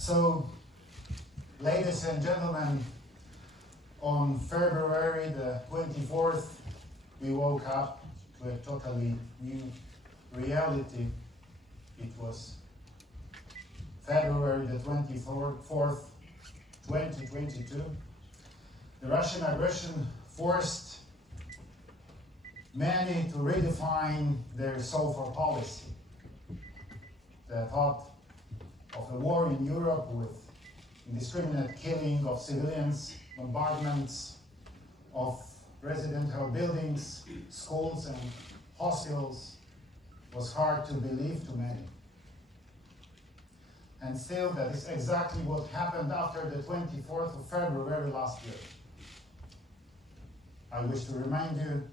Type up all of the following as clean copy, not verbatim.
So, ladies and gentlemen, on February the 24th, we woke up to a totally new reality. It was February the 24th, 2022. The Russian aggression forced many to redefine their so-far policy. The thought of a war in Europe with indiscriminate killing of civilians, bombardments of residential buildings, schools and hospitals was hard to believe to many. And still, that is exactly what happened after the 24th of February last year. I wish to remind you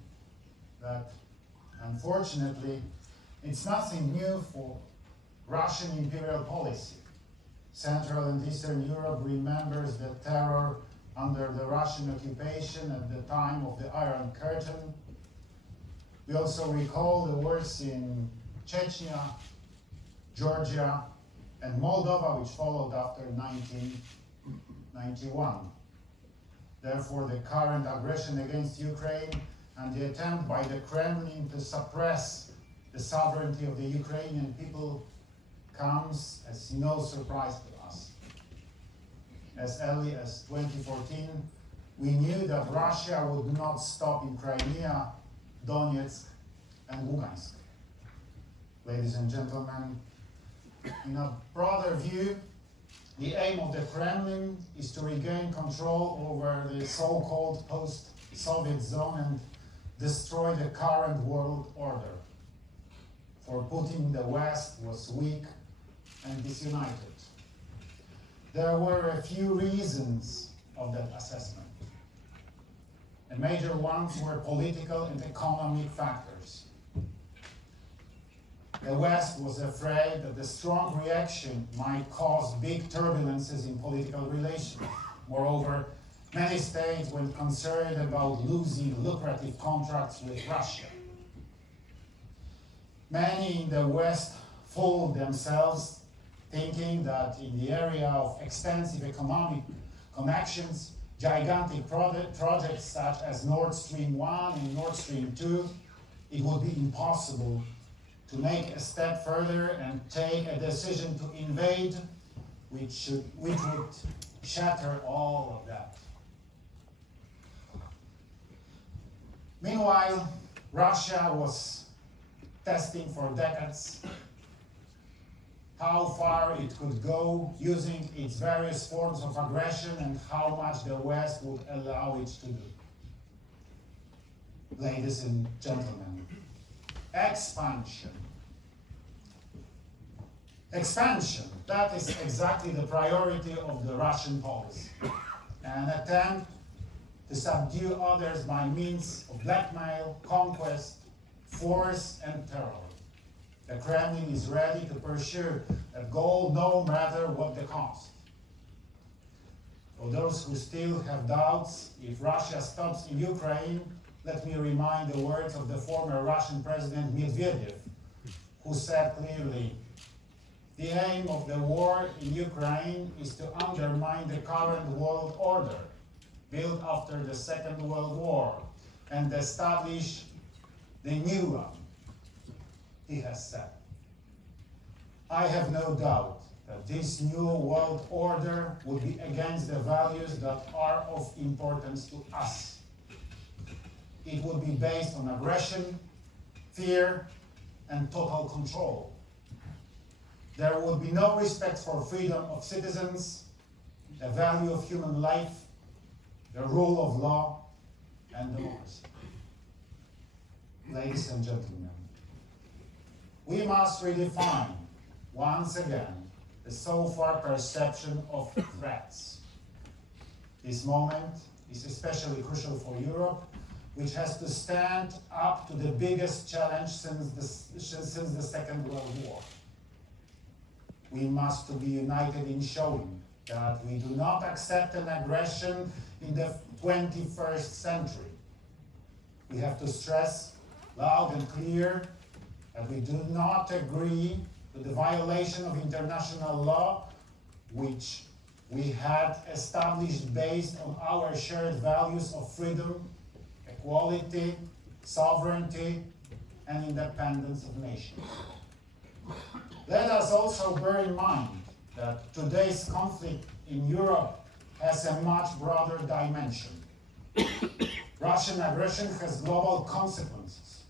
that, unfortunately, it's nothing new for Russian imperial policy. Central and Eastern Europe remembers the terror under the Russian occupation at the time of the Iron Curtain. We also recall the wars in Chechnya, Georgia, and Moldova, which followed after 1991. Therefore, the current aggression against Ukraine and the attempt by the Kremlin to suppress the sovereignty of the Ukrainian people comes as no surprise to us. As early as 2014, we knew that Russia would not stop in Crimea, Donetsk, and Lugansk. Ladies and gentlemen, in a broader view, the aim of the Kremlin is to regain control over the so-called post-Soviet zone and destroy the current world order. For Putin, the West was weak and disunited. There were a few reasons of that assessment. The major ones were political and economic factors. The West was afraid that the strong reaction might cause big turbulences in political relations. Moreover, many states were concerned about losing lucrative contracts with Russia. Many in the West fooled themselves, thinking that in the area of extensive economic connections, gigantic projects such as Nord Stream 1 and Nord Stream 2, it would be impossible to make a step further and take a decision to invade, which would shatter all of that. Meanwhile, Russia was testing for decades how far it could go using its various forms of aggression and how much the West would allow it to do. Ladies and gentlemen, expansion. Expansion, that is exactly the priority of the Russian policy. An attempt to subdue others by means of blackmail, conquest, force, and terror. The Kremlin is ready to pursue that goal no matter what the cost. For those who still have doubts if Russia stops in Ukraine, let me remind the words of the former Russian President Medvedev, who said clearly, "The aim of the war in Ukraine is to undermine the current world order built after the Second World War and establish the new one," he has said. I have no doubt that this new world order would be against the values that are of importance to us. It would be based on aggression, fear, and total control. There would be no respect for freedom of citizens, the value of human life, the rule of law, and democracy. Ladies and gentlemen, we must redefine, once again, the so-far perception of threats. This moment is especially crucial for Europe, which has to stand up to the biggest challenge since the Second World War. We must be united in showing that we do not accept an aggression in the 21st century. We have to stress loud and clear that we do not agree to the violation of international law which we had established based on our shared values of freedom, equality, sovereignty, and independence of nations. Let us also bear in mind that today's conflict in Europe has a much broader dimension. Russian aggression has global consequences.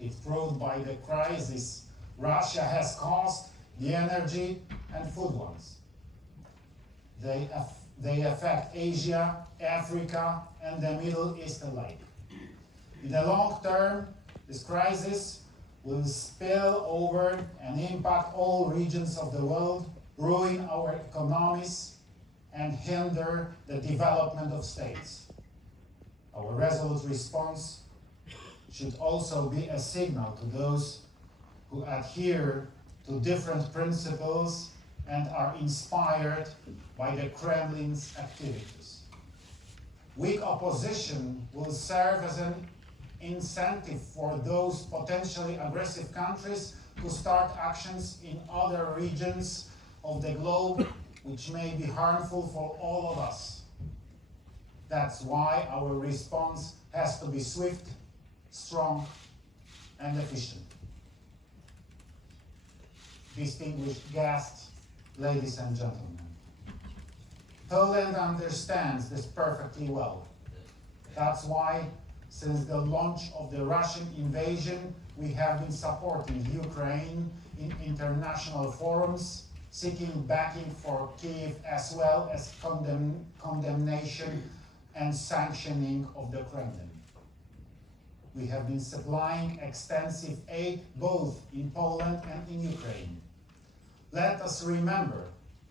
It's proved by the crisis Russia has caused, the energy and food ones. They affect Asia, Africa, and the Middle East alike. In the long term, this crisis will spill over and impact all regions of the world, ruin our economies, and hinder the development of states. Our resolute response should also be a signal to those who adhere to different principles and are inspired by the Kremlin's activities. Weak opposition will serve as an incentive for those potentially aggressive countries to start actions in other regions of the globe which may be harmful for all of us. That's why our response has to be swift, strong, and efficient. Distinguished guests, ladies and gentlemen, Poland understands this perfectly well. That's why, since the launch of the Russian invasion, we have been supporting Ukraine in international forums, seeking backing for Kyiv as well as condemnation and sanctioning of the Kremlin. We have been supplying extensive aid both in Poland and in Ukraine. Let us remember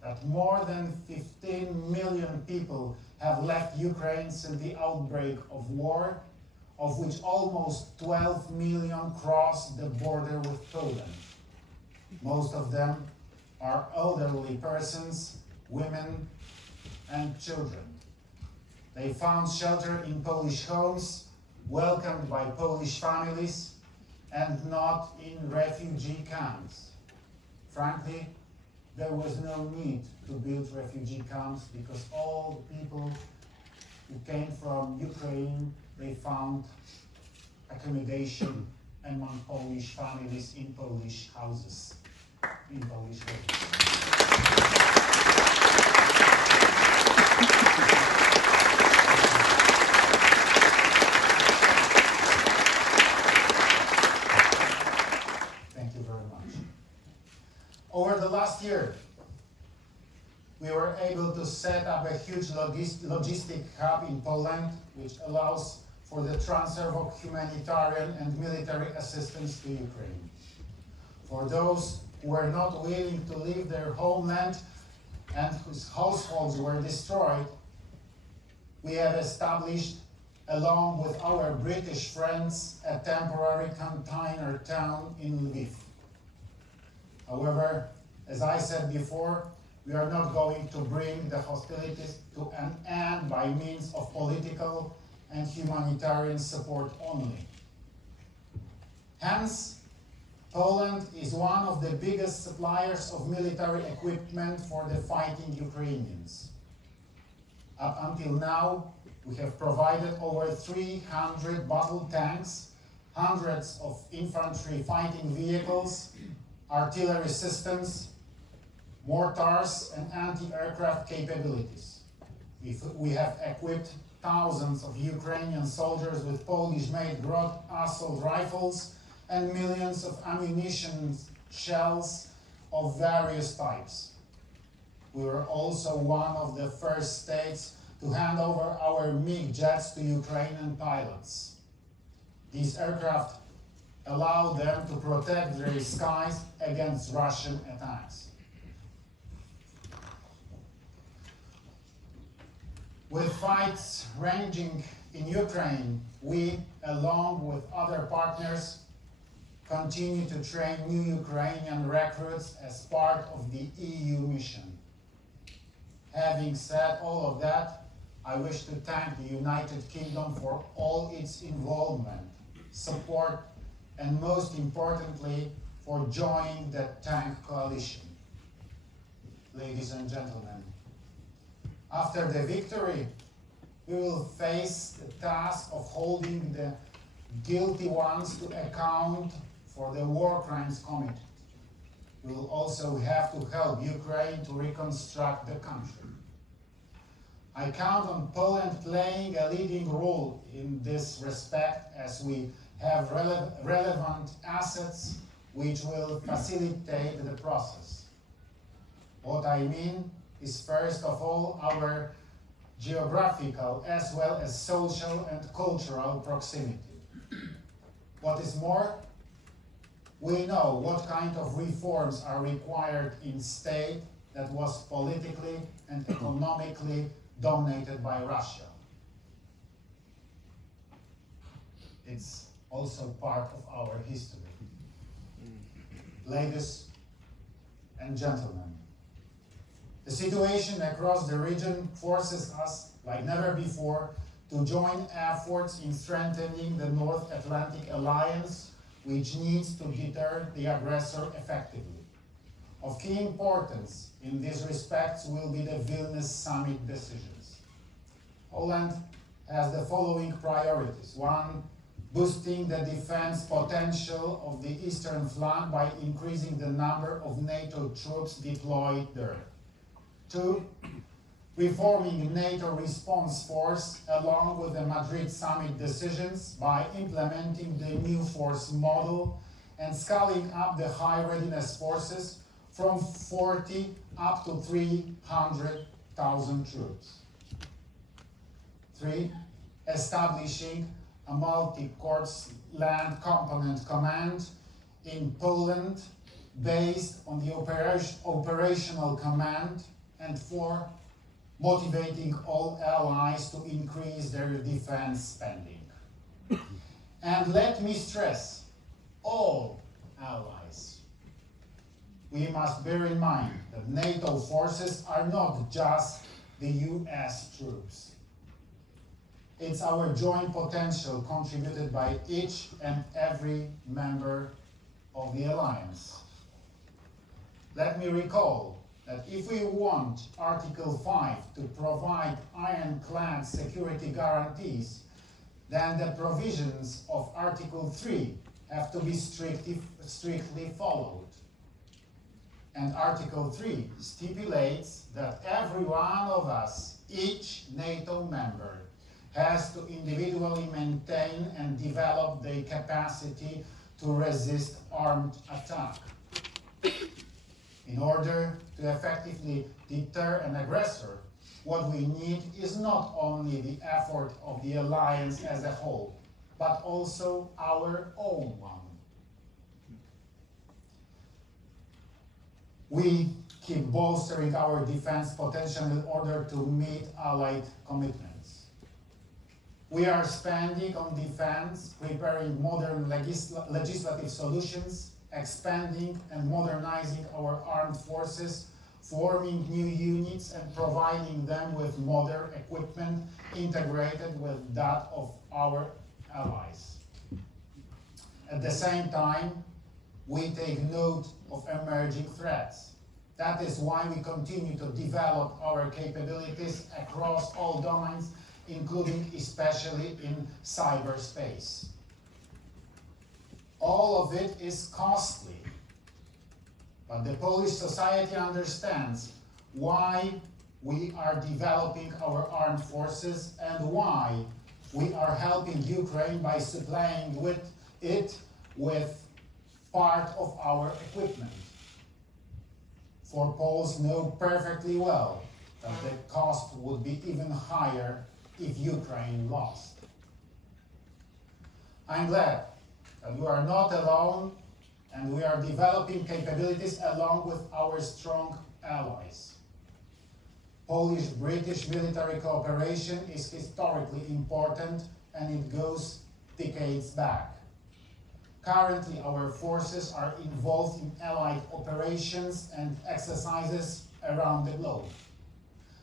that more than 15 million people have left Ukraine since the outbreak of war, of which almost 12 million crossed the border with Poland. Most of them are elderly persons, women, and children. They found shelter in Polish homes, welcomed by Polish families, and not in refugee camps. Frankly, there was no need to build refugee camps because all the people who came from Ukraine, they found accommodation among Polish families in Polish houses, in Polish homes. Thank you very much. Over the last year, we were able to set up a huge logistic hub in Poland, which allows for the transfer of humanitarian and military assistance to Ukraine. For those who were not willing to leave their homeland and whose households were destroyed, we have established, along with our British friends, a temporary container town in Lviv. However, as I said before, we are not going to bring the hostilities to an end by means of political and humanitarian support only. Hence, Poland is one of the biggest suppliers of military equipment for the fighting Ukrainians. Up until now, we have provided over 300 battle tanks, hundreds of infantry fighting vehicles, artillery systems, mortars, and anti-aircraft capabilities. We have equipped thousands of Ukrainian soldiers with Polish-made Grad assault rifles and millions of ammunition shells of various types. We were also one of the first states to hand over our MiG jets to Ukrainian pilots. These aircraft allow them to protect their skies against Russian attacks. With fights ranging in Ukraine, we, along with other partners, continue to train new Ukrainian recruits as part of the EU mission. Having said all of that, I wish to thank the United Kingdom for all its involvement, support, and most importantly, for joining the tank coalition. ladies and gentlemen. After the victory, we will face the task of holding the guilty ones to account for the war crimes committed. We will also have to help Ukraine to reconstruct the country. I count on Poland playing a leading role in this respect, as we have relevant assets which will facilitate the process. What I mean is, first of all, our geographical as well as social and cultural proximity. What is more, we know what kind of reforms are required in a state that was politically and economically dominated by Russia. It's also part of our history. Ladies and gentlemen, the situation across the region forces us, like never before, to join efforts in strengthening the North Atlantic Alliance, which needs to deter the aggressor effectively. Of key importance in these respects will be the Vilnius Summit decisions. Poland has the following priorities. 1, boosting the defense potential of the eastern flank by increasing the number of NATO troops deployed there. 2, reforming NATO response force along with the Madrid summit decisions by implementing the new force model and scaling up the high readiness forces from 40 up to 300,000 troops. 3, establishing a multi-corps land component command in Poland based on the operational command. And 4, motivating all allies to increase their defense spending. And let me stress, all allies. We must bear in mind that NATO forces are not just the US troops. It's our joint potential contributed by each and every member of the alliance. Let me recall that if we want Article 5 to provide ironclad security guarantees, then the provisions of Article 3 have to be strictly followed. And Article 3 stipulates that every one of us, each NATO member, has to individually maintain and develop the capacity to resist armed attack. In order to effectively deter an aggressor, what we need is not only the effort of the alliance as a whole, but also our own one. We keep bolstering our defense potential in order to meet allied commitments. We are spending on defense, preparing modern legislative solutions, expanding and modernizing our armed forces, forming new units and providing them with modern equipment integrated with that of our allies. At the same time, we take note of emerging threats. That is why we continue to develop our capabilities across all domains, including especially in cyberspace. All of it is costly, but the Polish society understands why we are developing our armed forces and why we are helping Ukraine by supplying it with part of our equipment. For Poles know perfectly well that the cost would be even higher if Ukraine lost. I'm glad that we are not alone and we are developing capabilities along with our strong allies. Polish-British military cooperation is historically important and it goes decades back. Currently, our forces are involved in allied operations and exercises around the globe.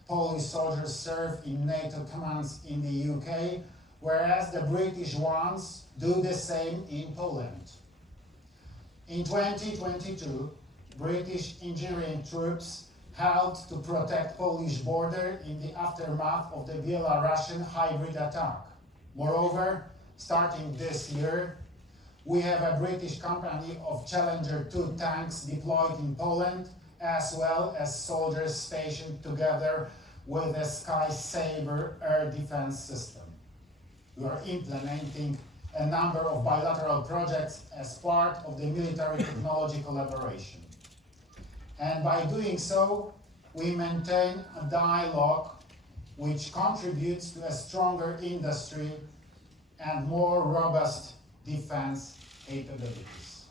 Polish soldiers serve in NATO commands in the UK, whereas the British ones do the same in Poland. In 2022, British engineering troops helped to protect Polish border in the aftermath of the Belarusian hybrid attack. Moreover, starting this year, we have a British company of Challenger 2 tanks deployed in Poland, as well as soldiers stationed together with a Sky Sabre air defense system. We are implementing a number of bilateral projects as part of the military technology collaboration. And by doing so, we maintain a dialogue which contributes to a stronger industry and more robust defense capabilities.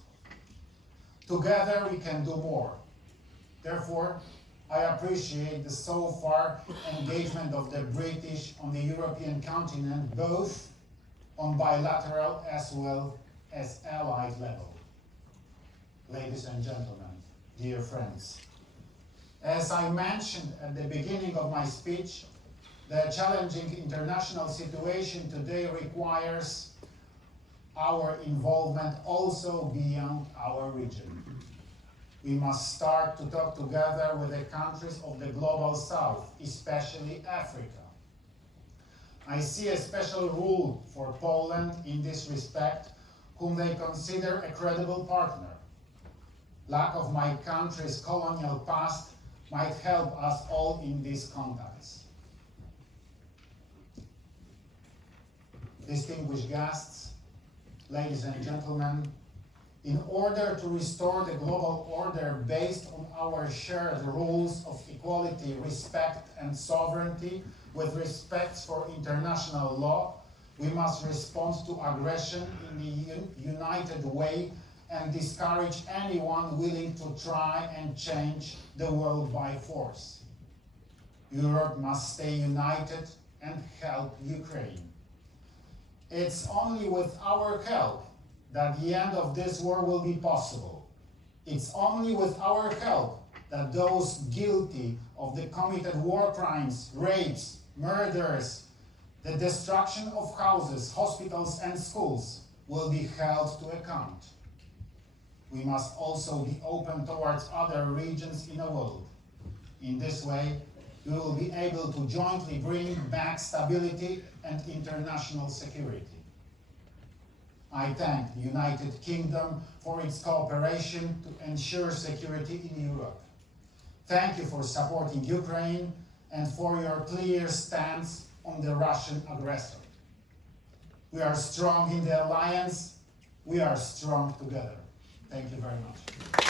Together we can do more. Therefore, I appreciate the so far engagement of the British on the European continent, both on bilateral as well as allied level. Ladies and gentlemen, dear friends, as I mentioned at the beginning of my speech, the challenging international situation today requires our involvement also beyond our region. We must start to talk together with the countries of the global south, especially Africa. I see a special role for Poland in this respect, whom they consider a credible partner. Lack of my country's colonial past might help us all in these contacts. Distinguished guests, ladies and gentlemen, in order to restore the global order based on our shared rules of equality, respect, and sovereignty with respect for international law, we must respond to aggression in a united way and discourage anyone willing to try and change the world by force. Europe must stay united and help Ukraine. It's only with our help that the end of this war will be possible. It's only with our help that those guilty of the committed war crimes, rapes, murders, the destruction of houses, hospitals, and schools will be held to account. We must also be open towards other regions in the world. In this way, we will be able to jointly bring back stability and international security. I thank the United Kingdom for its cooperation to ensure security in Europe. Thank you for supporting Ukraine and for your clear stance on the Russian aggressor. We are strong in the alliance. We are strong together. Thank you very much.